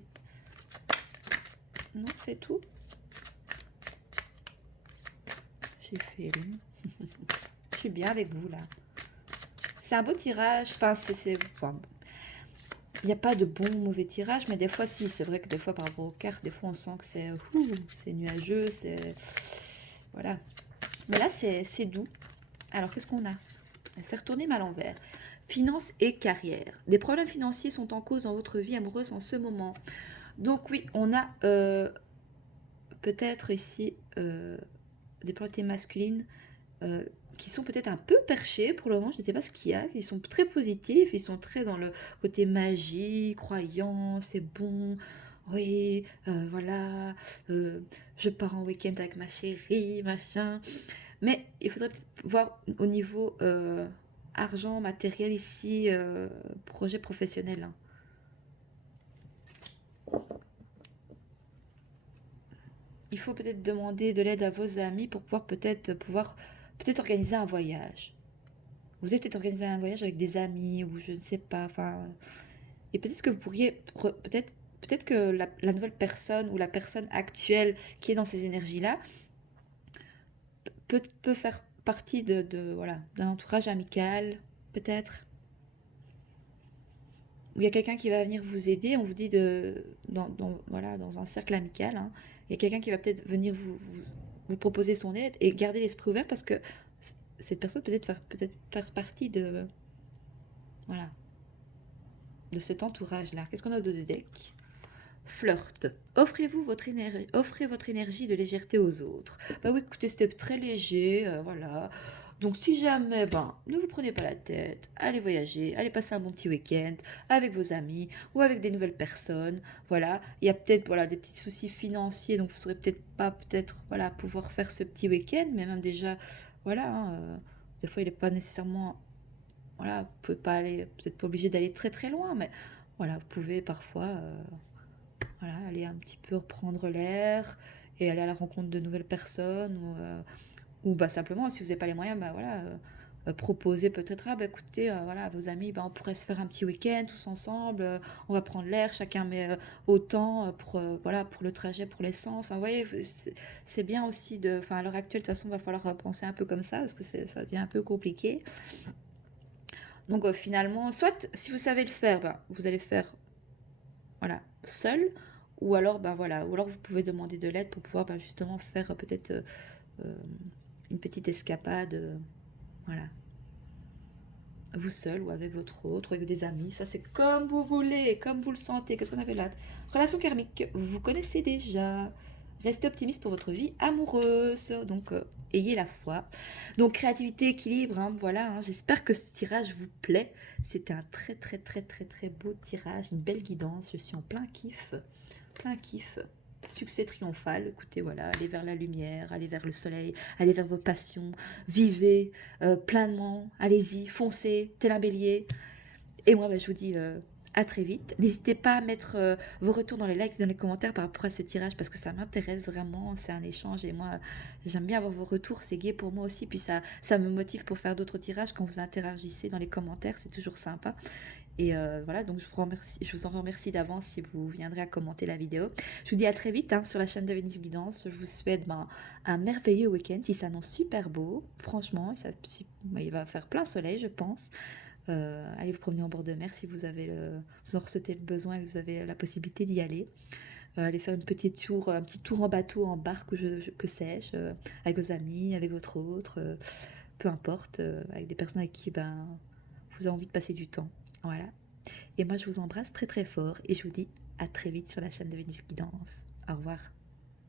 Non, c'est tout. J'ai fait long. Je suis bien avec vous, là. c'est un beau tirage. Enfin, enfin, il n'y a pas de bon ou mauvais tirage, mais des fois, si. C'est vrai que des fois, par rapport aux cartes, des fois, on sent que c'est nuageux, c'est... Voilà. Mais là, c'est doux. Alors, qu'est-ce qu'on a? C'est retourné mal envers. Finances et carrière. Des problèmes financiers sont en cause dans votre vie amoureuse en ce moment. Donc oui, on a peut-être ici des polarités masculines euh, qui sont peut-être un peu perchés pour le moment, je ne sais pas ce qu'il y a. Ils sont très positifs, ils sont très dans le côté magie, croyance, c'est bon. Oui, voilà, je pars en week-end avec ma chérie, machin. Mais il faudrait peut-être voir au niveau argent, matériel ici, projet professionnel, hein. Il faut peut-être demander de l'aide à vos amis pour pouvoir peut-être organiser un voyage. Vous avez peut-être organisé un voyage avec des amis ou je ne sais pas. Enfin, et peut-être que vous pourriez peut-être que la nouvelle personne ou la personne actuelle qui est dans ces énergies-là peut faire partie voilà, d'un entourage amical, peut-être. Où il y a quelqu'un qui va venir vous aider, on vous dit voilà, dans un cercle amical, hein, il y a quelqu'un qui va peut-être venir vous proposer son aide et garder l'esprit ouvert parce que cette personne peut-être faire partie voilà, de cet entourage-là. Qu'est-ce qu'on a de deck? Flirt. Offrez votre énergie de légèreté aux autres. Bah oui, écoutez, c'était très léger, voilà. Donc si jamais, ben, ne vous prenez pas la tête, allez voyager, allez passer un bon petit week-end avec vos amis ou avec des nouvelles personnes. Voilà, il y a peut-être voilà des petits soucis financiers, donc vous ne saurez peut-être pas voilà pouvoir faire ce petit week-end, mais même déjà, voilà, hein, des fois il n'est pas nécessairement, voilà, vous pouvez pas aller, vous n'êtes pas obligé d'aller très très loin, mais voilà, vous pouvez parfois voilà, aller un petit peu reprendre l'air et aller à la rencontre de nouvelles personnes ou bah, simplement, si vous n'avez pas les moyens, bah, voilà, proposer peut-être, ah bah écoutez, voilà, à vos amis, bah, on pourrait se faire un petit week-end tous ensemble, on va prendre l'air, chacun met autant voilà, pour le trajet, pour l'essence. Enfin, vous voyez, c'est bien aussi enfin, à l'heure actuelle, de toute façon, il va falloir penser un peu comme ça parce que ça devient un peu compliqué. Donc finalement, soit si vous savez le faire, bah, vous allez faire voilà, seul, ou alors, ben voilà, ou alors vous pouvez demander de l'aide pour pouvoir ben, justement faire peut-être euh, une petite escapade, voilà, vous seul ou avec votre autre, ou avec des amis, ça c'est comme vous voulez, comme vous le sentez. Qu'est-ce qu'on avait là? Relation karmique, vous connaissez déjà. Restez optimiste pour votre vie amoureuse, donc ayez la foi. Donc créativité, équilibre, hein, voilà, hein, j'espère que ce tirage vous plaît. C'était un très très très très très beau tirage, une belle guidance, je suis en plein kiff, plein kiff. Succès triomphal, écoutez, voilà, allez vers la lumière, allez vers le soleil, allez vers vos passions, vivez pleinement, allez-y, foncez, tel un bélier. Et moi, bah, je vous dis à très vite. N'hésitez pas à mettre vos retours dans les likes et dans les commentaires par rapport à ce tirage parce que ça m'intéresse vraiment. C'est un échange et moi, j'aime bien avoir vos retours. C'est gai pour moi aussi. Puis ça me motive pour faire d'autres tirages quand vous interagissez dans les commentaires. C'est toujours sympa. Et voilà, donc je vous en remercie d'avance si vous viendrez à commenter la vidéo. Je vous dis à très vite hein, sur la chaîne de Vénus Guidance. Je vous souhaite un merveilleux week-end qui s'annonce super beau. Franchement, il va faire plein soleil, je pense. Allez vous promener en bord de mer si vous en ressentez le besoin et que vous avez la possibilité d'y aller. Allez faire un petit tour en bateau, en barque, que sais-je, avec vos amis, avec votre autre, peu importe, avec des personnes avec qui ben, vous avez envie de passer du temps. Voilà. Et moi, je vous embrasse très très fort et je vous dis à très vite sur la chaîne de Vénus Guidance. Au revoir.